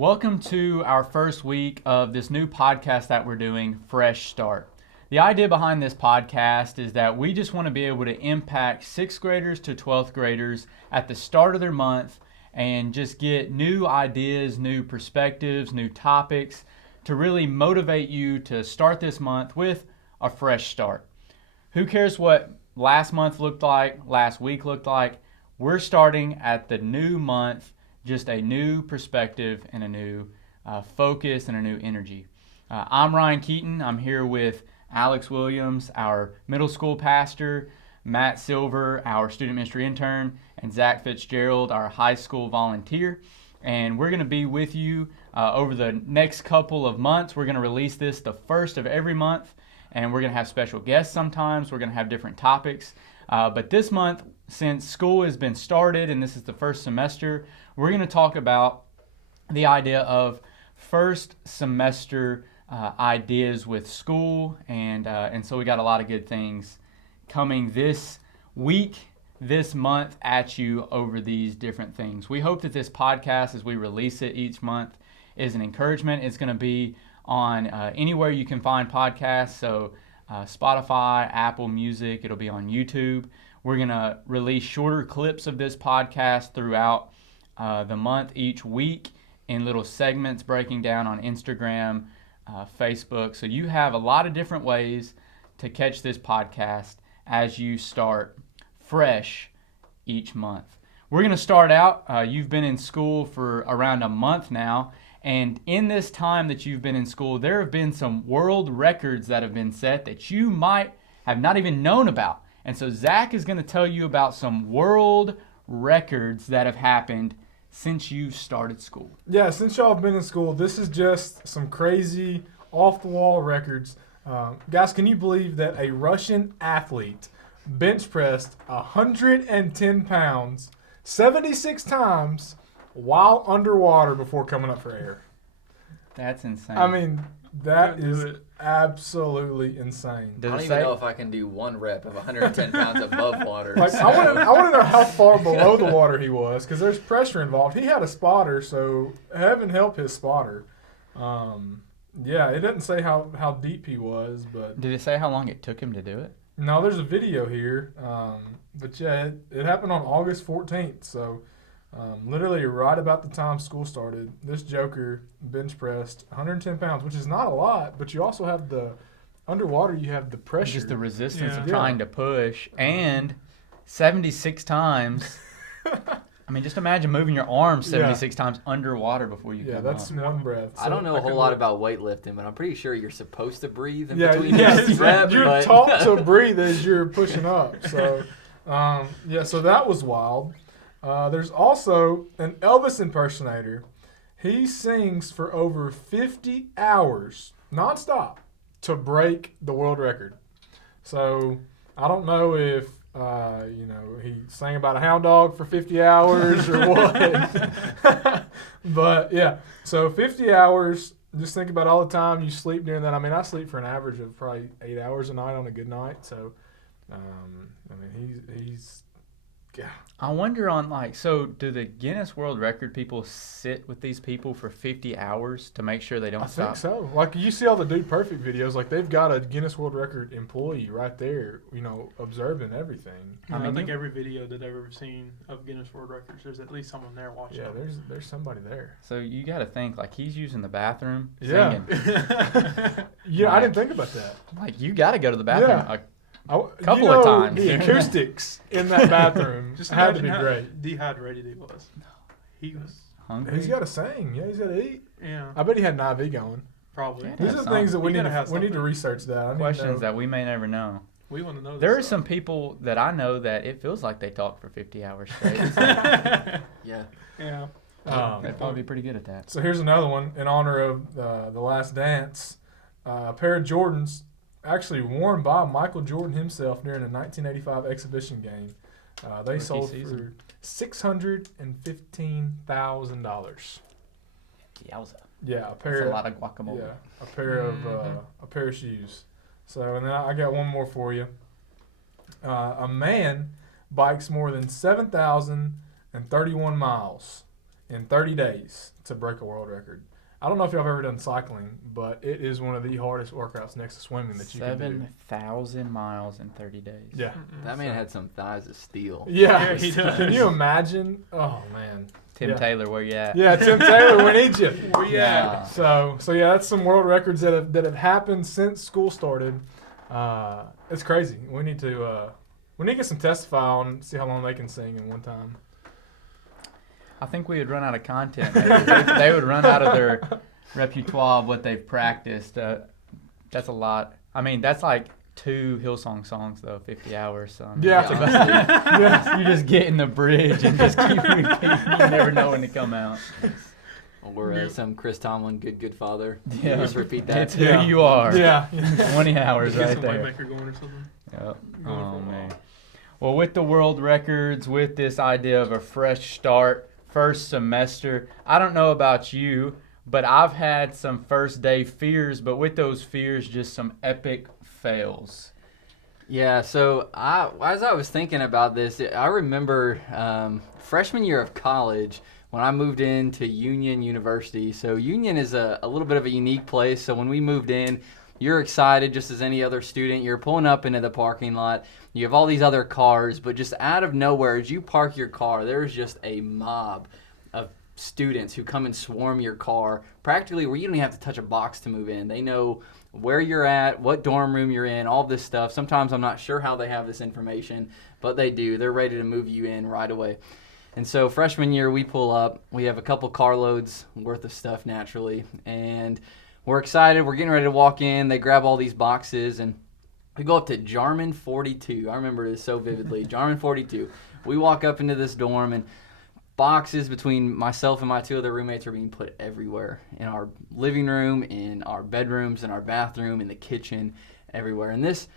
Welcome to our first week of this new podcast that we're doing, Fresh Start. The idea behind this podcast is that we just want to be able to impact 6th graders to 12th graders at the start of their month and just get new ideas, new perspectives, new topics to really motivate you to start this month with a fresh start. Who cares what last month looked like, last week looked like? We're starting at the new month, just a new perspective and a new focus and a new energy. I'm Ryan Keaton. I'm here with Alex Williams, our middle school pastor, Matt Silver, our student ministry intern, and Zach Fitzgerald, our high school volunteer. And we're going to be with you over the next couple of months. We're going to release this the first of every month, and we're going to have special guests sometimes. We're going to have different topics. But this month, since school has been started and this is the first semester, we're going to talk about the idea of first semester ideas with school, and so we got a lot of good things coming this week, this month at you over these different things. We hope that this podcast, as we release it each month, is an encouragement. It's going to be on anywhere you can find podcasts, so Spotify, Apple Music. It'll be on YouTube. We're going to release shorter clips of this podcast throughout the month each week in little segments breaking down on Instagram, Facebook. So you have a lot of different ways to catch this podcast as you start fresh each month. We're going to start out. You've been in school for around a month now. And in this time that you've been in school, there have been some world records that have been set that you might have not even known about. And so Zach is going to tell you about some world records that have happened since you started school. Yeah, since y'all have been in school, this is just some crazy off-the-wall records. Guys, can you believe that a Russian athlete bench pressed 110 pounds 76 times while underwater before coming up for air? That's insane. I mean, that is absolutely insane. I don't even know if I can do one rep of 110 pounds above water. Like, I want to know how far below the water he was, because there's pressure involved. He had a spotter, so heaven help his spotter. Yeah, it doesn't say how deep he was, but Did it say how long it took him to do it? no, there's a video here. But yeah, it happened on August 14th, so literally right about the time school started. This joker bench pressed 110 pounds, which is not a lot, but you also have the underwater, you have the pressure. Just the resistance of Yeah. trying to push, and 76 times. I mean, just imagine moving your arms 76 times underwater before you Yeah, come that's up. one breath. I don't know a whole lot about weightlifting, but I'm pretty sure you're supposed to breathe in Yeah, between yeah, each rep. you're but taught to breathe as you're pushing up. So, yeah, so that was wild. There's also an Elvis impersonator. He sings for over 50 hours nonstop to break the world record. So I don't know if he sang about a hound dog for 50 hours or what. But yeah, so 50 hours. Just think about all the time you sleep during that. I mean, I sleep for an average of probably 8 hours a night on a good night. So, I mean, he's. Yeah. I wonder so do the Guinness World Record people sit with these people for 50 hours to make sure they don't I stop? think so. Like, you see all the Dude Perfect videos, like, they've got a Guinness World Record employee right there, observing everything. I think every video that I've ever seen of Guinness World Records, there's at least someone there watching. Yeah, there's somebody there. So you got to think, he's using the bathroom Yeah. singing. Yeah, I didn't think about that. You got to go to the bathroom Yeah. a couple of times. The acoustics in that bathroom Just had to imagine be how great. dehydrated he was. He was, Hungry. He's got to sing. Yeah, he's got to eat. yeah, I bet he had an IV going. probably. Yeah. These are things that we You need gotta have to something. research that. I need to Questions know. that we may never know. We want to know this. There are some people that I know that it feels like they talk for 50 hours straight. So yeah. Yeah. they'd probably be pretty good at that. So here's another one in honor of The Last Dance. A pair of Jordans actually worn by Michael Jordan himself during a 1985 exhibition game. They Rookie sold season. for $615,000. Yowza. Yeah, a That's pair. a lot of guacamole. Yeah, a pair of shoes. So, and then I got one more for you. A man bikes more than 7,031 miles in 30 days to break a world record. I don't know if y'all have ever done cycling, but it is one of the hardest workouts next to swimming that you can do. 7,000 miles in 30 days. Yeah. That man had some thighs of steel. Yeah. Yeah, he does. Can you imagine? Oh, man. Tim Taylor, where you at? Yeah, Tim Taylor, we need you. Where you at? So yeah, that's some world records that have happened since school started. It's crazy. We need to get some testify on, see how long they can sing in one time. I think we would run out of content. They would run out of their repertoire of what they've practiced. That's a lot. I mean, that's like 2 Hillsong songs, though, 50 hours. So Yeah. yeah. You just get in the bridge and just keep repeating. You never know when to come out. Or some Chris Tomlin, good father. Yeah. Just repeat that. It's who you are. Yeah. 20 hours Get right some there. Waymaker going or something. Yep. Going for Oh, a while. man. Well, with the world records, with this idea of a fresh start, first semester, I don't know about you, but I've had some first day fears, but with those fears, just some epic fails. Yeah, so as I was thinking about this, I remember freshman year of college when I moved into Union University. So Union is a little bit of a unique place. So when we moved in, you're excited just as any other student. You're pulling up into the parking lot. You have all these other cars, but just out of nowhere, as you park your car, there's just a mob of students who come and swarm your car, practically where you don't even have to touch a box to move in. They know where you're at, what dorm room you're in, all this stuff. Sometimes I'm not sure how they have this information, but they do. They're ready to move you in right away. And so freshman year, we pull up. We have a couple carloads worth of stuff naturally, and we're excited. We're getting ready to walk in. They grab all these boxes, and we go up to Jarman 42. I remember this so vividly. Jarman 42. We walk up into this dorm, and boxes between myself and my 2 other roommates are being put everywhere. In our living room, in our bedrooms, in our bathroom, in the kitchen, everywhere. And this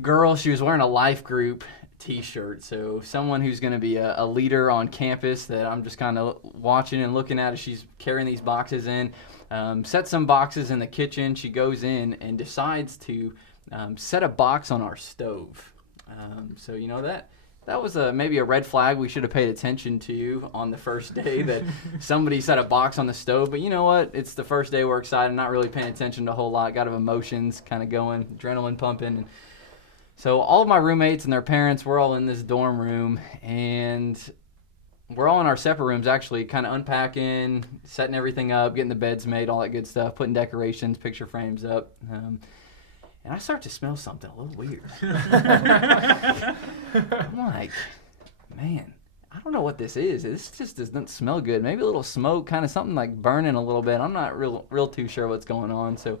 girl, she was wearing a life group t-shirt. So someone who's going to be a leader on campus that I'm just kind of watching and looking at as she's carrying these boxes in. Set some boxes in the kitchen. She goes in and decides to set a box on our stove. So, you know, that was maybe a red flag we should have paid attention to on the first day, that somebody set a box on the stove. But you know what? It's the first day. We're excited, not really paying attention to a whole lot. Got of emotions kind of going, adrenaline pumping. And so all of my roommates and their parents, we're all in this dorm room, and we're all in our separate rooms actually, kind of unpacking, setting everything up, getting the beds made, all that good stuff, putting decorations, picture frames up. And I start to smell something a little weird. I'm like, man, I don't know what this is. This just doesn't smell good. Maybe a little smoke, kind of something like burning a little bit. I'm not real too sure what's going on. So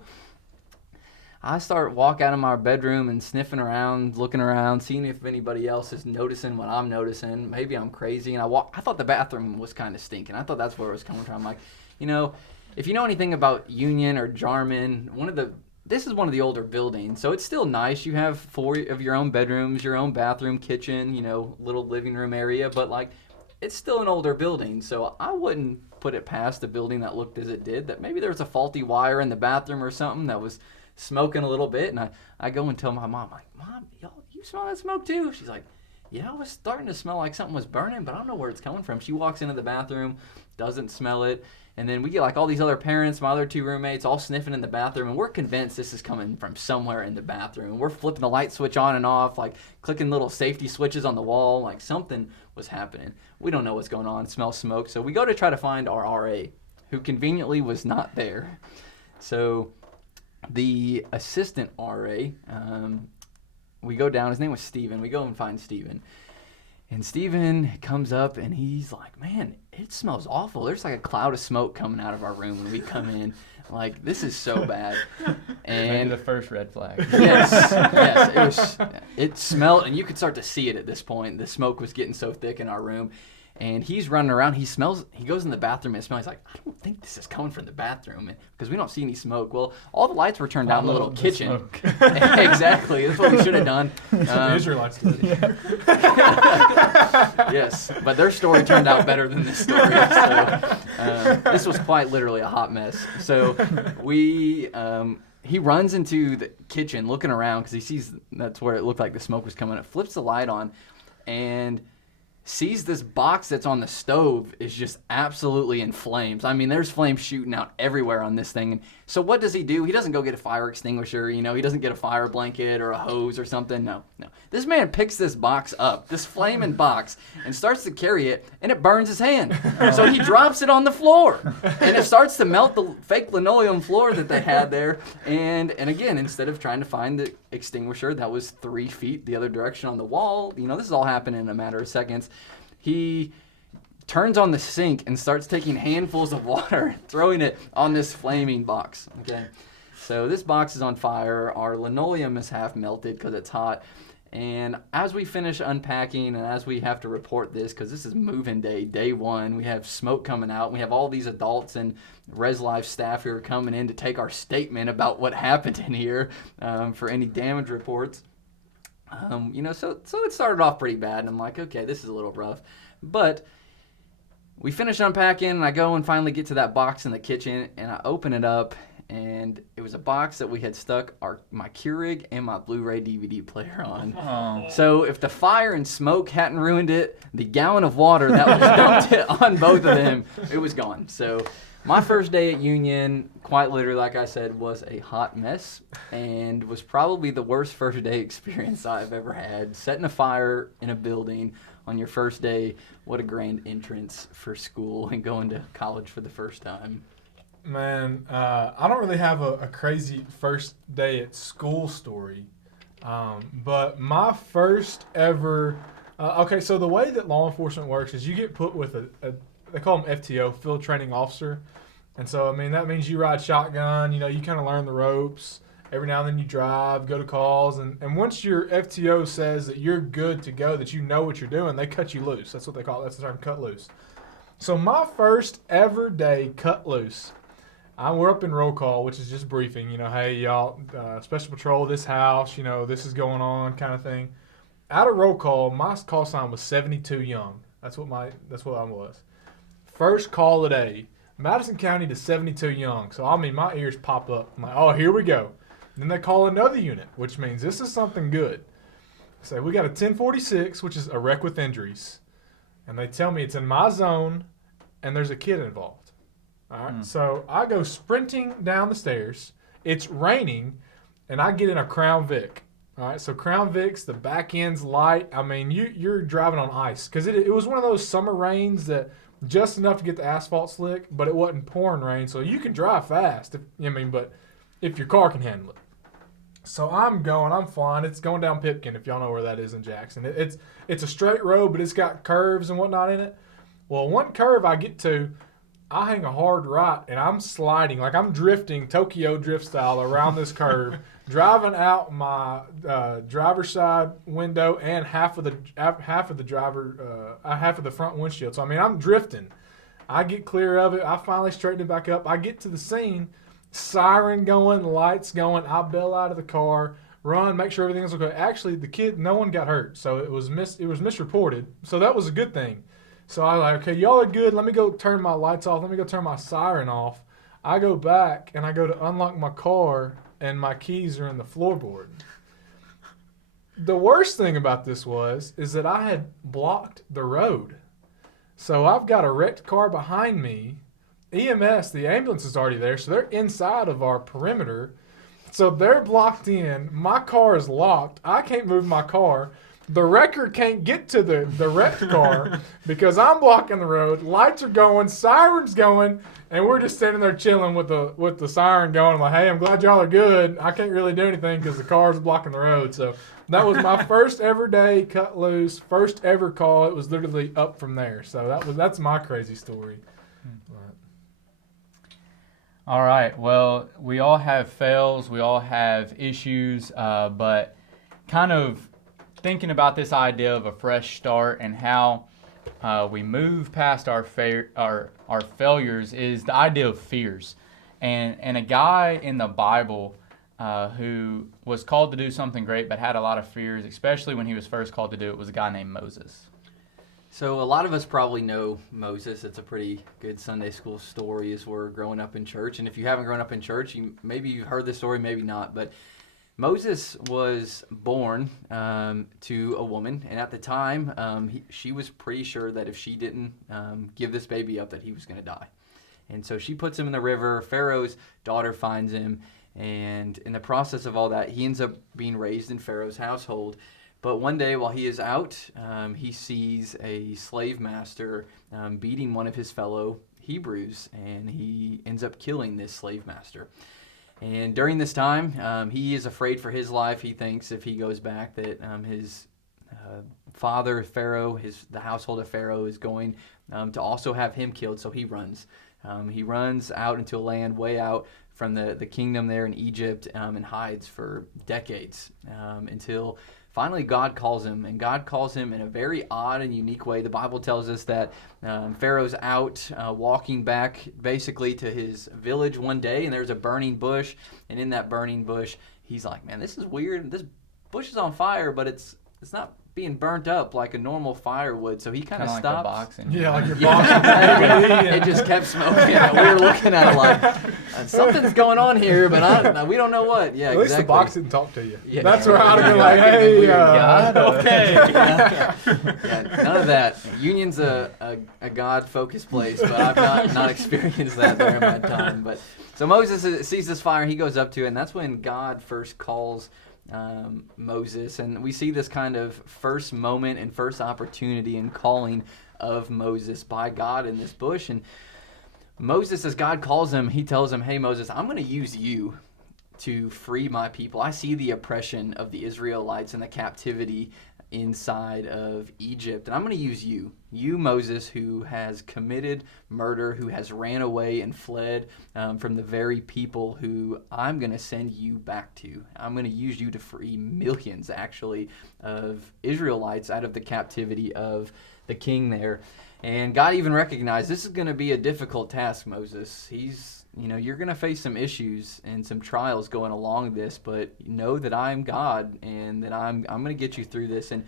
I start walking out of my bedroom and sniffing around, looking around, seeing if anybody else is noticing what I'm noticing. Maybe I'm crazy. And I thought the bathroom was kind of stinking. I thought that's where it was coming from. I'm like, you know, if you know anything about Union or Jarman, this is one of the older buildings, so it's still nice. You have 4 of your own bedrooms, your own bathroom, kitchen, you know, little living room area, but like, it's still an older building, so I wouldn't put it past a building that looked as it did, that maybe there was a faulty wire in the bathroom or something that was smoking a little bit. And I go and tell my mom, like, Mom, you smell that smoke too? She's like, yeah, it was starting to smell like something was burning, but I don't know where it's coming from. She walks into the bathroom, doesn't smell it. And then we get like all these other parents, my other 2 roommates, all sniffing in the bathroom, and we're convinced this is coming from somewhere in the bathroom. We're flipping the light switch on and off, like clicking little safety switches on the wall, like something was happening. We don't know what's going on, smell smoke. So we go to try to find our RA, who conveniently was not there. So the assistant RA, we go down, his name was Steven. We go and find Steven. And Steven comes up and he's like, man, it smells awful. There's like a cloud of smoke coming out of our room when we come in. Like, this is so bad. And Maybe the first red flag. yes, it smelled, and you could start to see it at this point. The smoke was getting so thick in our room. And he's running around. He goes in the bathroom and smells. He's like, I don't think this is coming from the bathroom because we don't see any smoke. Well, all the lights were turned down in the little kitchen. Exactly. That's what we should have done. The Israelites did. Yes, but their story turned out better than this story. So, this was quite literally a hot mess. So he runs into the kitchen looking around because he sees that's where it looked like the smoke was coming. It flips the light on, and sees this box that's on the stove is just absolutely in flames. I mean, there's flames shooting out everywhere on this thing. And so what does he do? He doesn't go get a fire extinguisher, he doesn't get a fire blanket or a hose or something. No. This man picks this box up, this flaming box, and starts to carry it, and it burns his hand. So he drops it on the floor, and it starts to melt the fake linoleum floor that they had there. And again, instead of trying to find the extinguisher that was 3 feet the other direction on the wall, this is all happening in a matter of seconds. He turns on the sink and starts taking handfuls of water, throwing it on this flaming box. Okay, so this box is on fire. Our linoleum is half melted because it's hot. And as we finish unpacking and as we have to report this, because this is move-in day one, we have smoke coming out. We have all these adults and Res Life staff who are coming in to take our statement about what happened in here for any damage reports. So it started off pretty bad, and I'm like, okay, this is a little rough. But we finish unpacking, and I go and finally get to that box in the kitchen, and I open it up, and it was a box that we had stuck my Keurig and my Blu-ray DVD player on. Oh. So if the fire and smoke hadn't ruined it, the gallon of water that was dumped on both of them, it was gone. So my first day at Union, quite literally, like I said, was a hot mess and was probably the worst first day experience I've ever had. Setting a fire in a building on your first day, what a grand entrance for school and going to college for the first time. Man, I don't really have a crazy first day at school story, but my first ever, so the way that law enforcement works is you get put with they call them FTO, Field Training Officer, and so, that means you ride shotgun, you kind of learn the ropes, every now and then you drive, go to calls, and once your FTO says that you're good to go, that you know what you're doing, they cut you loose. That's what they call it, that's the term, cut loose. So my first ever day cut loose, we're up in roll call, which is just briefing, hey, y'all, special patrol, this house, this is going on kind of thing. Out of roll call, my call sign was 72 Young. That's what I was. First call of the day, Madison County to 72 Young. So, my ears pop up. I'm like, oh, here we go. Then they call another unit, which means this is something good. So we got a 1046, which is a wreck with injuries. And they tell me it's in my zone and there's a kid involved. All right, So I go sprinting down the stairs. It's raining, and I get in a Crown Vic. All right, so Crown Vic's, the back end's light. You're driving on ice because it was one of those summer rains that just enough to get the asphalt slick, but it wasn't pouring rain, so you can drive fast. But if your car can handle it. So I'm flying. It's going down Pipkin, if y'all know where that is in Jackson. It's a straight road, but it's got curves and whatnot in it. Well, one curve I get to, I hang a hard right, and I'm sliding, like I'm drifting Tokyo drift style around this curve, driving out my driver's side window and half of the front windshield. So I'm drifting. I get clear of it. I finally straighten it back up. I get to the scene, siren going, lights going. I bail out of the car, run, make sure everything's okay. Actually, the kid, no one got hurt, so it was misreported. So that was a good thing. So I was like, okay, y'all are good. Let me go turn my lights off. Let me go turn my siren off. I go back, and I go to unlock my car, and my keys are in the floorboard. The worst thing about this is that I had blocked the road. So I've got a wrecked car behind me. EMS, the ambulance is already there, so they're inside of our perimeter. So they're blocked in. My car is locked. I can't move my car. The wrecker can't get to the wrecked car because I'm blocking the road. Lights are going, sirens going, and we're just standing there chilling with the siren going. I'm like, hey, I'm glad y'all are good. I can't really do anything because the car's blocking the road. So that was my first ever day cut loose, first ever call. It was literally up from there. So that's my crazy story. All right. Well, we all have fails. We all have issues, but kind of thinking about this idea of a fresh start and how we move past our failures is the idea of fears. And a guy in the Bible who was called to do something great but had a lot of fears, especially when he was first called to do it, was a guy named Moses. So a lot of us probably know Moses. It's a pretty good Sunday school story as we're growing up in church. And if you haven't grown up in church, maybe you've heard this story, maybe not. But Moses was born to a woman, and at the time, she was pretty sure that if she didn't give this baby up, that he was going to die. And so she puts him in the river. Pharaoh's daughter finds him, and in the process of all that, he ends up being raised in Pharaoh's household. But one day while he is out, he sees a slave master beating one of his fellow Hebrews, and he ends up killing this slave master. And during this time, he is afraid for his life. He thinks if he goes back that his father, Pharaoh, the household of Pharaoh, is going to also have him killed, so he runs. He runs out into a land way out from the kingdom there in Egypt and hides for decades until finally God calls him, and God calls him in a very odd and unique way. The Bible tells us that Pharaoh's out walking back basically to his village one day, and there's a burning bush, and in that burning bush, he's like, man, this is weird. This bush is on fire, but it's not being burnt up like a normal fire would. So he kind of stops. Like boxing. Yeah, like your Yeah, boxing. it just kept smoking. We were looking at it like, something's going on here, but we don't know what. Yeah, At least exactly. the box didn't talk to you. Yeah. That's where I'd have been like, Weird hey, God. okay. Yeah, none of that. Union's a God-focused place, but I've not experienced that there in my time. But so Moses sees this fire, he goes up to it, and that's when God first calls Moses, and we see this kind of first moment and first opportunity and calling of Moses by God in this bush. And Moses, as God calls him, he tells him, hey Moses, I'm going to use you to free my people. I see the oppression of the Israelites and the captivity inside of Egypt, and I'm going to use you Moses, who has committed murder, who has ran away and fled from the very people who I'm going to send you back to. I'm going to use you to free millions, actually, of Israelites out of the captivity of the king there. And God even recognized this is going to be a difficult task, Moses. You're going to face some issues and some trials going along this, but know that I'm God and that I'm going to get you through this. And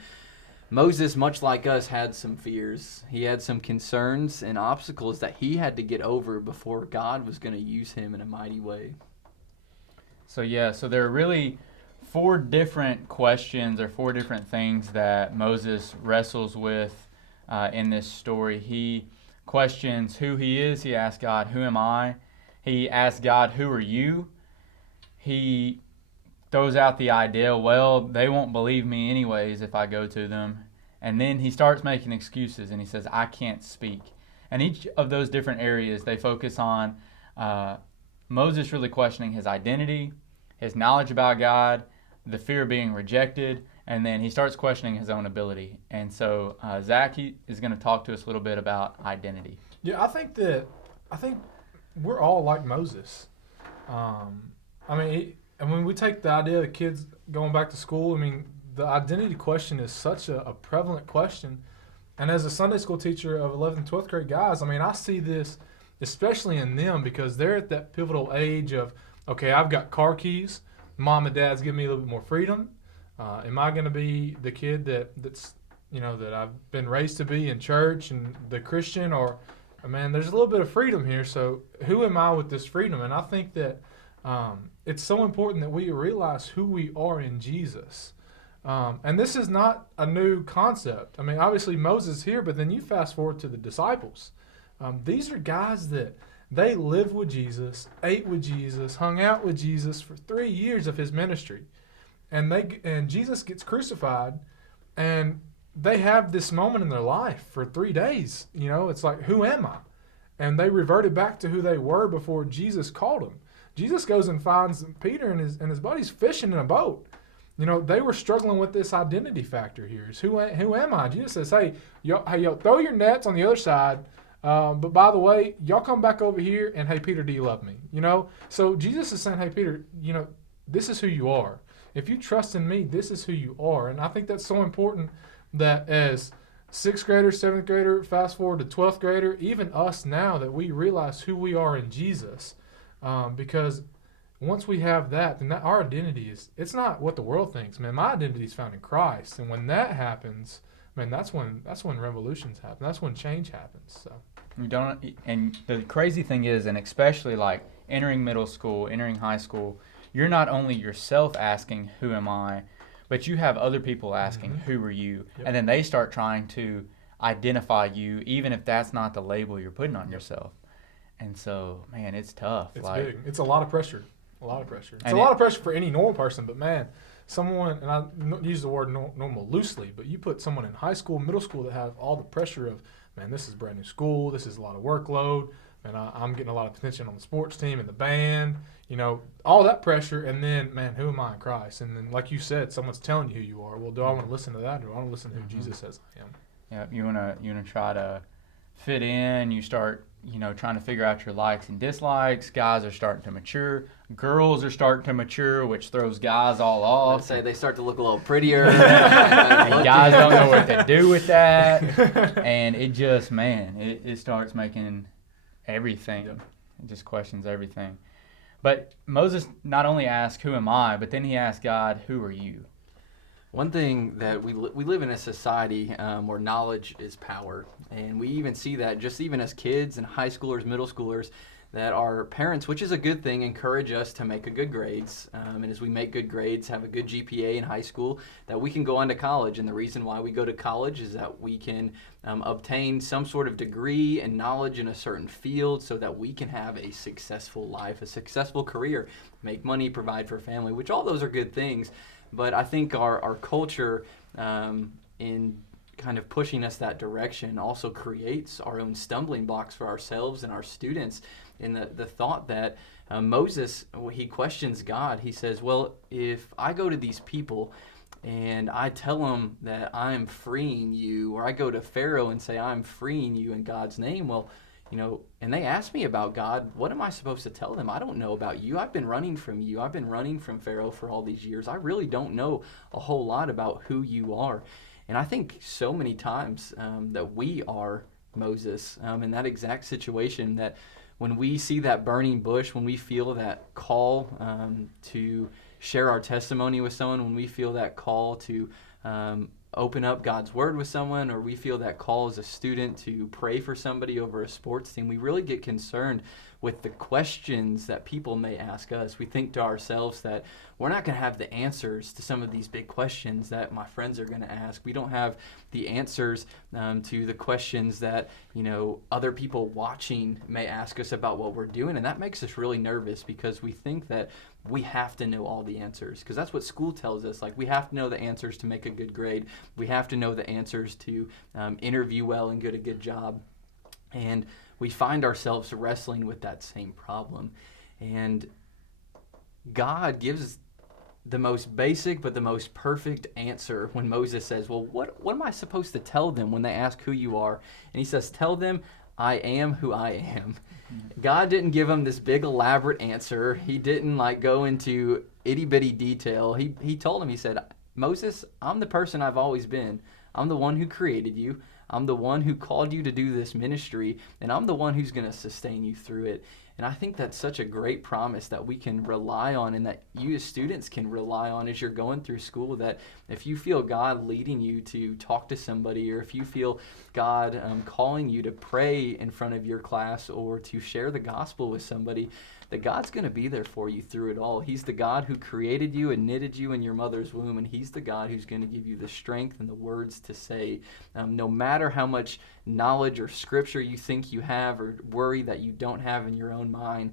Moses, much like us, had some fears. He had some concerns and obstacles that he had to get over before God was going to use him in a mighty way. So there are really 4 different questions or 4 different things that Moses wrestles with in this story. He questions who he is. He asks God, who am I? He asks God, who are you? He throws out the idea, well, they won't believe me anyways if I go to them. And then he starts making excuses, and he says, I can't speak. And each of those different areas, they focus on Moses really questioning his identity, his knowledge about God, the fear of being rejected, and then he starts questioning his own ability. And so Zach is going to talk to us a little bit about identity. Yeah, I think we're all like Moses. And when we take the idea of kids going back to school, the identity question is such a prevalent question. And as a Sunday school teacher of 11th and 12th grade guys, I see this especially in them because they're at that pivotal age of, okay, I've got car keys. Mom and dad's giving me a little bit more freedom. Am I going to be the kid that's that I've been raised to be in church and the Christian, or there's a little bit of freedom here. So who am I with this freedom? And I think that it's so important that we realize who we are in Jesus. And this is not a new concept. Obviously Moses here, but then you fast forward to the disciples. These are guys that they lived with Jesus, ate with Jesus, hung out with Jesus for 3 years of his ministry. And Jesus gets crucified, and they have this moment in their life for 3 days. It's like, who am I? And they reverted back to who they were before Jesus called them. Jesus goes and finds Peter and his buddies fishing in a boat. They were struggling with this identity factor here. Who am I? Jesus says, hey, y'all throw your nets on the other side. But by the way, y'all come back over here, and hey, Peter, do you love me? So Jesus is saying, hey, Peter, this is who you are. If you trust in me, this is who you are. And I think that's so important that as 6th grader, 7th grader, fast forward to 12th grader, even us now, that we realize who we are in Jesus. Because once we have that, then our identity it's not what the world thinks. My identity is found in Christ. And when that happens, that's when revolutions happen. That's when change happens. So And the crazy thing is, and especially like entering middle school, entering high school, you're not only yourself asking, who am I, but you have other people asking, who are you? Yep. And then they start trying to identify you, even if that's not the label you're putting on yourself. And so, man, it's tough. It's big. It's a lot of pressure. A lot of pressure. It's And a lot of pressure for any normal person, but man, someone, and I use the word normal loosely, but you put someone in high school, middle school that have all the pressure of, man, this is brand new school, this is a lot of workload, and I'm getting a lot of attention on the sports team and the band, you know, all that pressure, and then, man, who am I in Christ? And then, like you said, someone's telling you who you are. Well, do I want to listen to that, or do I want to listen to who Jesus says I am? Yeah, you wanna try to fit in. You start, trying to figure out your likes and dislikes. Guys are starting to mature. Girls are starting to mature, which throws guys all off. Let's say they start to look a little prettier. And guys don't know what to do with that. And it just, man, it starts making everything. Yep. It just questions everything. But Moses not only asked, who am I, but then he asked God, who are you? One thing that we live in a society where knowledge is power, and we even see that just even as kids and high schoolers, middle schoolers, that our parents, which is a good thing, encourage us to make good grades, and as we make good grades, have a good GPA in high school, that we can go on to college. And the reason why we go to college is that we can obtain some sort of degree and knowledge in a certain field so that we can have a successful life, a successful career, make money, provide for family, which all those are good things. But I think our culture in kind of pushing us that direction also creates our own stumbling blocks for ourselves and our students in the thought that Moses, he questions God. He says, well, if I go to these people and I tell them that I'm freeing you, or I go to Pharaoh and say I'm freeing you in God's name, well, and they ask me about God, what am I supposed to tell them? I don't know about you. I've been running from you. I've been running from Pharaoh for all these years. I really don't know a whole lot about who you are. And I think so many times that we are Moses in that exact situation, that when we see that burning bush, when we feel that call to share our testimony with someone, when we feel that call to open up God's word with someone, or we feel that call as a student to pray for somebody over a sports team, we really get concerned with the questions that people may ask us. We think to ourselves that we're not going to have the answers to some of these big questions that my friends are going to ask. We don't have the answers to the questions that, other people watching may ask us about what we're doing. And that makes us really nervous because we think that we have to know all the answers, because that's what school tells us. Like, we have to know the answers to make a good grade. We have to know the answers to interview well and get a good job. And we find ourselves wrestling with that same problem. And God gives the most basic but the most perfect answer when Moses says, well, what am I supposed to tell them when they ask who you are? And he says, tell them, I am who I am. God didn't give him this big elaborate answer. He didn't go into itty bitty detail. He told him, he said, Moses, I'm the person I've always been. I'm the one who created you. I'm the one who called you to do this ministry, and I'm the one who's going to sustain you through it. And I think that's such a great promise that we can rely on, and that you as students can rely on as you're going through school, that if you feel God leading you to talk to somebody, or if you feel God calling you to pray in front of your class or to share the gospel with somebody, that God's going to be there for you through it all. He's the God who created you and knitted you in your mother's womb, and he's the God who's going to give you the strength and the words to say. No matter how much knowledge or scripture you think you have, or worry that you don't have in your own mind,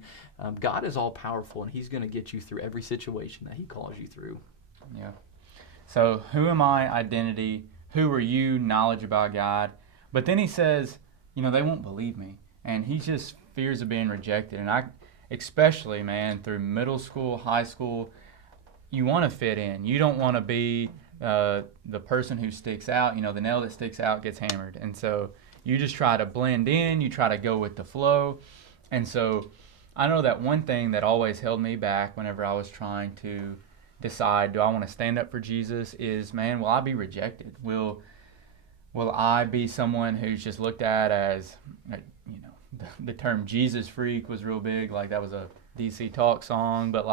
God is all powerful, and he's going to get you through every situation that he calls you through. Yeah. So, who am I? Identity. Who are you? Knowledge about God. But then he says, they won't believe me. And he just fears of being rejected. And especially, man, through middle school, high school, you want to fit in. You don't want to be the person who sticks out. The nail that sticks out gets hammered. And so you just try to blend in. You try to go with the flow. And so I know that one thing that always held me back whenever I was trying to decide, do I want to stand up for Jesus, is, man, will I be rejected? Will I be someone who's just looked at as, the term Jesus freak was real big. Like, that was a DC Talk song, but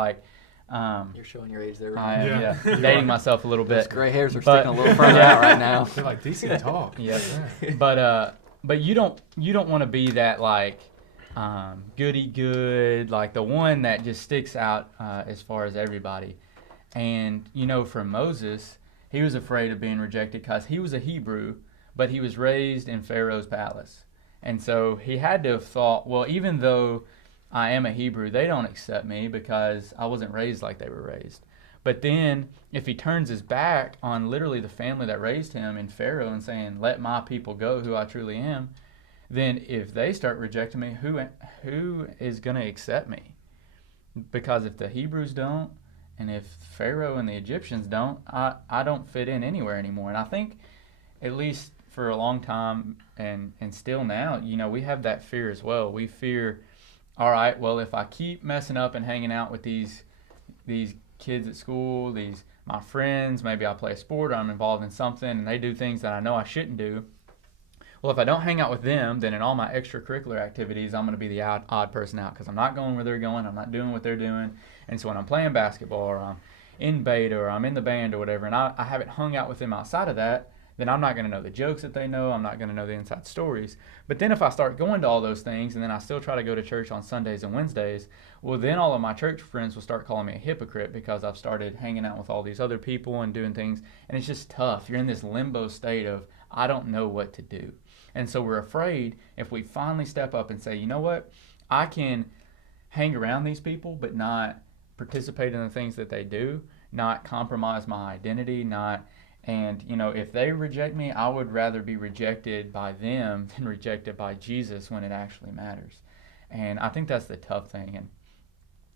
You're showing your age there. I am, Yeah. dating myself a little bit. Those gray hairs are sticking a little further out right now. They're like DC Talk. Yeah. But you don't want to be that goody good, like the one that just sticks out as far as everybody. And, for Moses, he was afraid of being rejected because he was a Hebrew, but he was raised in Pharaoh's palace. And so he had to have thought, well, even though I am a Hebrew, they don't accept me because I wasn't raised like they were raised. But then if he turns his back on literally the family that raised him in Pharaoh and saying, let my people go who I truly am, then if they start rejecting me, who is going to accept me? Because if the Hebrews don't, and if Pharaoh and the Egyptians don't, I don't fit in anywhere anymore. And I think, at least for a long time, and still now, we have that fear as well. We fear, all right, well, if I keep messing up and hanging out with these kids at school, my friends, maybe I play a sport or I'm involved in something, and they do things that I know I shouldn't do. Well, if I don't hang out with them, then in all my extracurricular activities, I'm going to be the odd person out because I'm not going where they're going. I'm not doing what they're doing. And so when I'm playing basketball or I'm in beta or I'm in the band or whatever, and I haven't hung out with them outside of that, then I'm not going to know the jokes that they know. I'm not going to know the inside stories. But then if I start going to all those things and then I still try to go to church on Sundays and Wednesdays, well, then all of my church friends will start calling me a hypocrite because I've started hanging out with all these other people and doing things. And it's just tough. You're in this limbo state of, I don't know what to do. And so we're afraid if we finally step up and say, you know what, I can hang around these people but not participate in the things that they do, not compromise my identity, if they reject me, I would rather be rejected by them than rejected by Jesus when it actually matters. And I think that's the tough thing.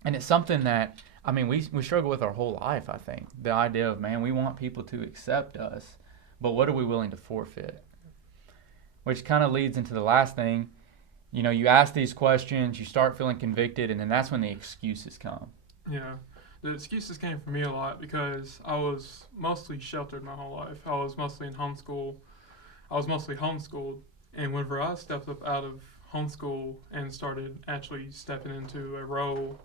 And it's something that, we struggle with our whole life, I think. The idea of, we want people to accept us, but what are we willing to forfeit? Which kind of leads into the last thing. You ask these questions, you start feeling convicted, and then that's when the excuses come. Yeah. The excuses came for me a lot because I was mostly sheltered my whole life. I was mostly homeschooled. And whenever I stepped up out of homeschool and started actually stepping into a role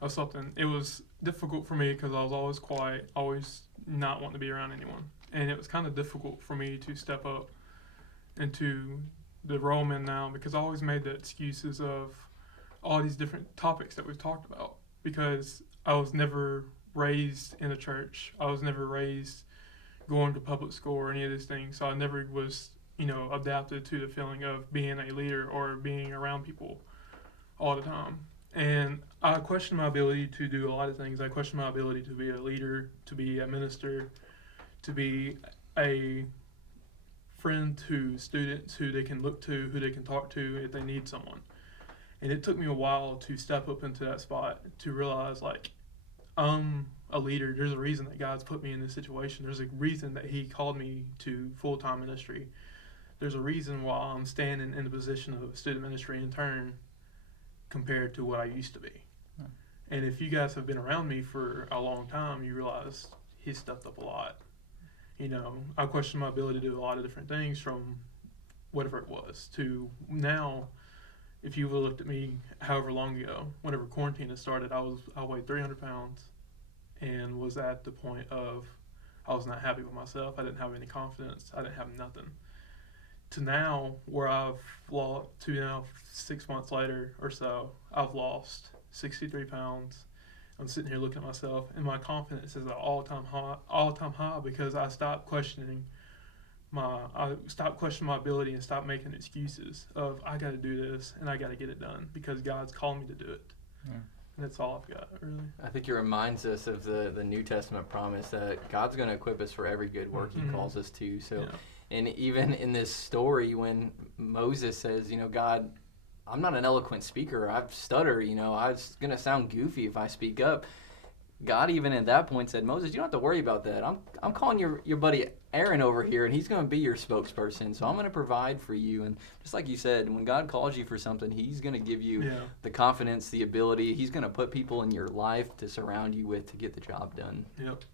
of something, it was difficult for me because I was always quiet, always not wanting to be around anyone. And it was kind of difficult for me to step up into the role I'm in now because I always made the excuses of all these different topics that we've talked about because I was never raised in a church. I was never raised going to public school or any of these things. So I never was, adapted to the feeling of being a leader or being around people all the time. And I questioned my ability to do a lot of things. I questioned my ability to be a leader, to be a minister, to be a friend to students who they can look to, who they can talk to if they need someone. And it took me a while to step up into that spot to realize, I'm a leader. There's a reason that God's put me in this situation. There's a reason that He called me to full-time ministry. There's a reason why I'm standing in the position of a student ministry intern compared to what I used to be. Right. And if you guys have been around me for a long time, you realize He's stepped up a lot. I questioned my ability to do a lot of different things from whatever it was to now. If you would have looked at me however long ago, whenever quarantine had started, I weighed 300 pounds and was at the point of I was not happy with myself. I didn't have any confidence. I didn't have nothing. To now, where I've lost, 6 months later or so, I've lost 63 pounds. I'm sitting here looking at myself, and my confidence is at all-time high because I stopped questioning my ability and stopped making excuses of I got to do this and I got to get it done because God's called me to do it. Yeah. And that's all I've got, really. I think it reminds us of the New Testament promise that God's going to equip us for every good work He calls us to. So, yeah. And even in this story, when Moses says, God, I'm not an eloquent speaker. I stutter. I was going to sound goofy if I speak up. God even at that point said, Moses, you don't have to worry about that. I'm calling your buddy Aaron over here, and he's going to be your spokesperson. So I'm going to provide for you. And just like you said, when God calls you for something, He's going to give you the confidence, the ability. He's going to put people in your life to surround you with to get the job done. Yep.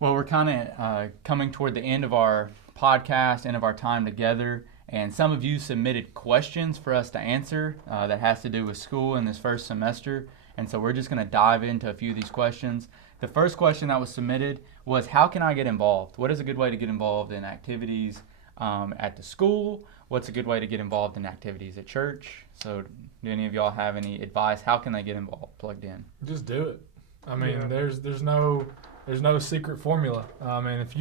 Well, we're kind of coming toward the end of our podcast, end of our time together. And some of you submitted questions for us to answer that has to do with school in this first semester. And so we're just going to dive into a few of these questions. The first question that was submitted was, how can I get involved? What is a good way to get involved in activities at the school? What's a good way to get involved in activities at church? So do any of y'all have any advice? How can they get involved, plugged in? Just do it. I mean, Yeah. there's no secret formula. I mean, if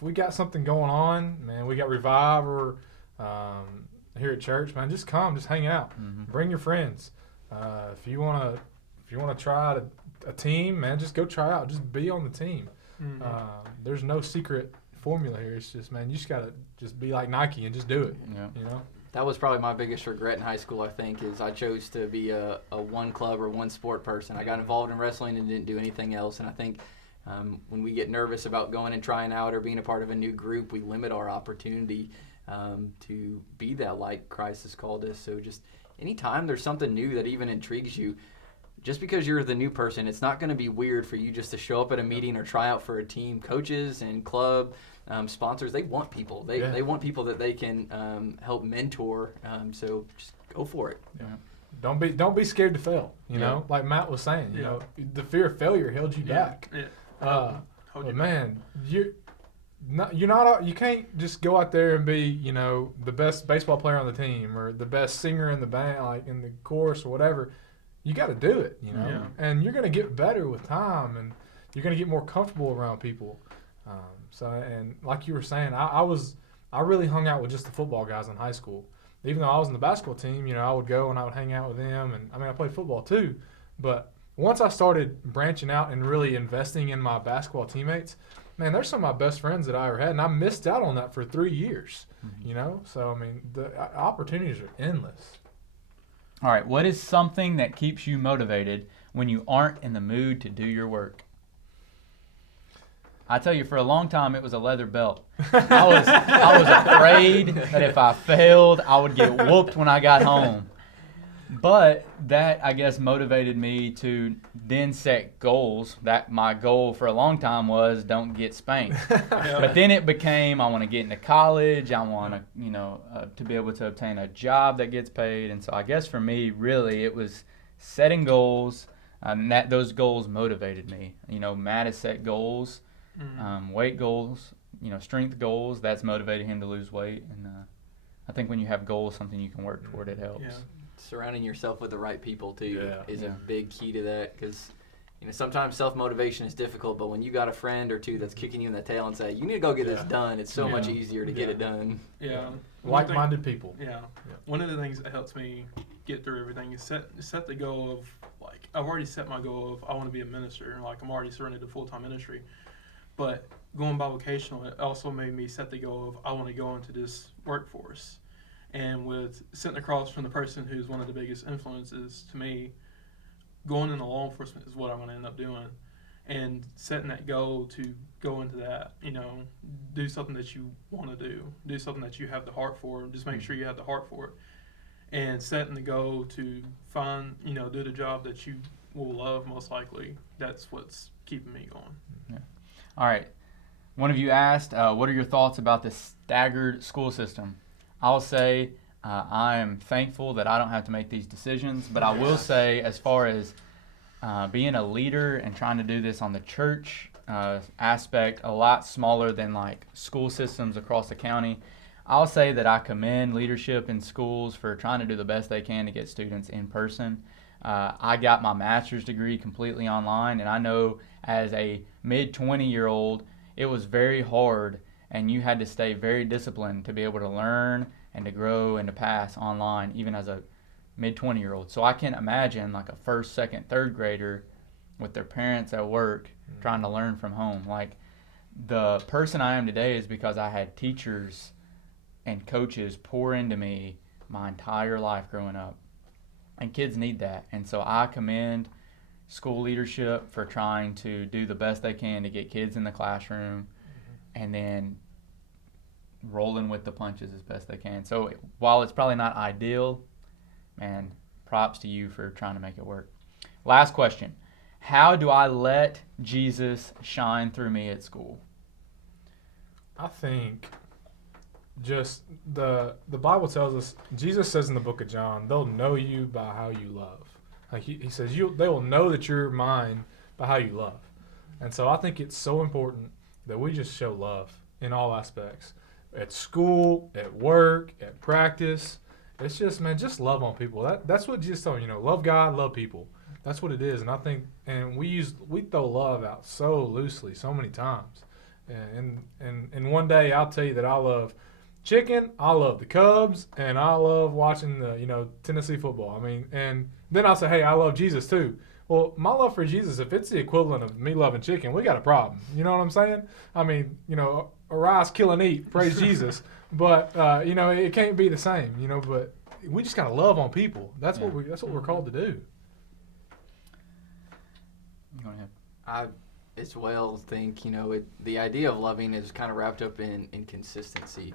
we got something going on, man, we got Revive or here at church, man, just come, just hang out, bring your friends. If you wanna try out a team, man, just go try out, just be on the team. There's no secret formula here. It's just, man, you just gotta just be like Nike and just do it. Yeah. You know. That was probably my biggest regret in high school, I think, is I chose to be a one club or one sport person. I got involved in wrestling and didn't do anything else. And I think when we get nervous about going and trying out or being a part of a new group, we limit our opportunity to be that like Christ has called us. So just anytime there's something new that even intrigues you, just because you're the new person, it's not going to be weird for you just to show up at a meeting or try out for a team. Coaches and club sponsors, they want people. They want people that they can help mentor. So just go for it. Yeah. Don't be scared to fail. You know, like Matt was saying. You know, the fear of failure held you back. But man, you can't just go out there and be, you know, the best baseball player on the team or the best singer in the band, like in the chorus or whatever. You got to do it, you know, and you're going to get better with time, and you're going to get more comfortable around people. And like you were saying, I really hung out with just the football guys in high school. Even though I was in the basketball team, you know, I would go and I would hang out with them, and I mean, I played football too. But once I started branching out and really investing in my basketball teammates, man, they're some of my best friends that I ever had, and I missed out on that for 3 years. You know, so I mean, the opportunities are endless. All right, what is something that keeps you motivated when you aren't in the mood to do your work? I tell you, for a long time, it was a leather belt. I was afraid that if I failed, I would get whooped when I got home. But that, I guess, motivated me to then set goals. That my goal for a long time was don't get spanked. But then it became I want to get into college. I want to, you know, to be able to obtain a job that gets paid. And so I guess for me, really, it was setting goals. And those goals motivated me. You know, Matt has set goals, weight goals, you know, strength goals. That's motivated him to lose weight. And I think when you have goals, something you can work toward, it helps. Yeah. Surrounding yourself with the right people too is a big key to that, because you know sometimes self-motivation is difficult, but when you got a friend or two that's kicking you in the tail and say you need to go get this done, it's so much easier to get it done. Like-minded people. One of the things that helps me get through everything is set the goal of, like, I've already set my goal of I want to be a minister, like I'm already surrendered to full-time ministry, but going bivocational, it also made me set the goal of I want to go into this workforce. And with sitting across from the person who's one of the biggest influences to me, going into law enforcement is what I want to end up doing. And setting that goal to go into that, you know, do something that you want to do something that you have the heart for, and just make sure you have the heart for it. And setting the goal to find, you know, do the job that you will love most likely, that's what's keeping me going. Yeah. All right. One of you asked, what are your thoughts about the staggered school system? I'll say I am thankful that I don't have to make these decisions, but I will say as far as being a leader and trying to do this on the church aspect, a lot smaller than like school systems across the county, I'll say that I commend leadership in schools for trying to do the best they can to get students in person. I got my master's degree completely online, and I know as a mid-20-year-old, it was very hard, and you had to stay very disciplined to be able to learn and to grow and to pass online, even as a mid-20-year-old. So I can imagine like a first, second, third grader with their parents at work trying to learn from home. Like, the person I am today is because I had teachers and coaches pour into me my entire life growing up. And kids need that. And so I commend school leadership for trying to do the best they can to get kids in the classroom and then rolling with the punches as best they can. So while it's probably not ideal, man, props to you for trying to make it work. Last question. How do I let Jesus shine through me at school? I think just the Bible tells us, Jesus says in the book of John, they'll know you by how you love. Like he says, they will know that you're mine by how you love. And so I think it's so important that we just show love in all aspects. at school, at work, at practice. It's just, man, just love on people. That's what Jesus told me, love God, love people. That's what it is. And I think, and we throw love out so loosely so many times. And one day I'll tell you that I love chicken, I love the Cubs, and I love watching the, Tennessee football. I mean, and then I'll say, hey, I love Jesus too. Well, my love for Jesus, if it's the equivalent of me loving chicken, we got a problem. You know what I'm saying? I mean, arise, kill, and eat. Praise Jesus. But, it can't be the same, but we just got to love on people. That's what we're called to do. Go ahead. I as well think, the idea of loving is kind of wrapped up in consistency.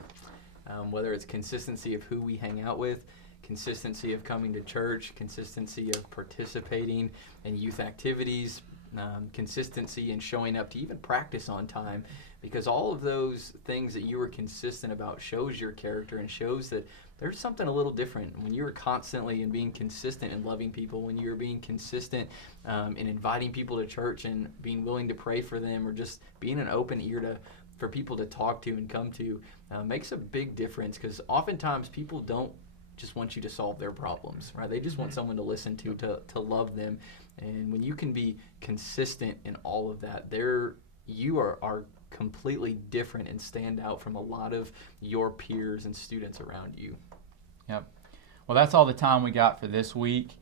Whether it's consistency of who we hang out with, consistency of coming to church, consistency of participating in youth activities, consistency in showing up to even practice on time, because all of those things that you were consistent about shows your character and shows that there's something a little different when you're constantly and being consistent in loving people, when you're being consistent in inviting people to church and being willing to pray for them, or just being an open ear for people to talk to and come to, makes a big difference, because oftentimes people don't just want you to solve their problems, right? They just want someone to listen to love them. And when you can be consistent in all of that, you are completely different and stand out from a lot of your peers and students around you. Yep. Well, that's all the time we got for this week.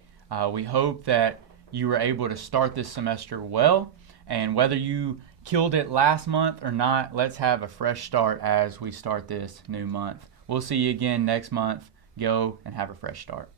We hope that you were able to start this semester well, and whether you killed it last month or not, let's have a fresh start as we start this new month. We'll see you again next month. Go and have a fresh start.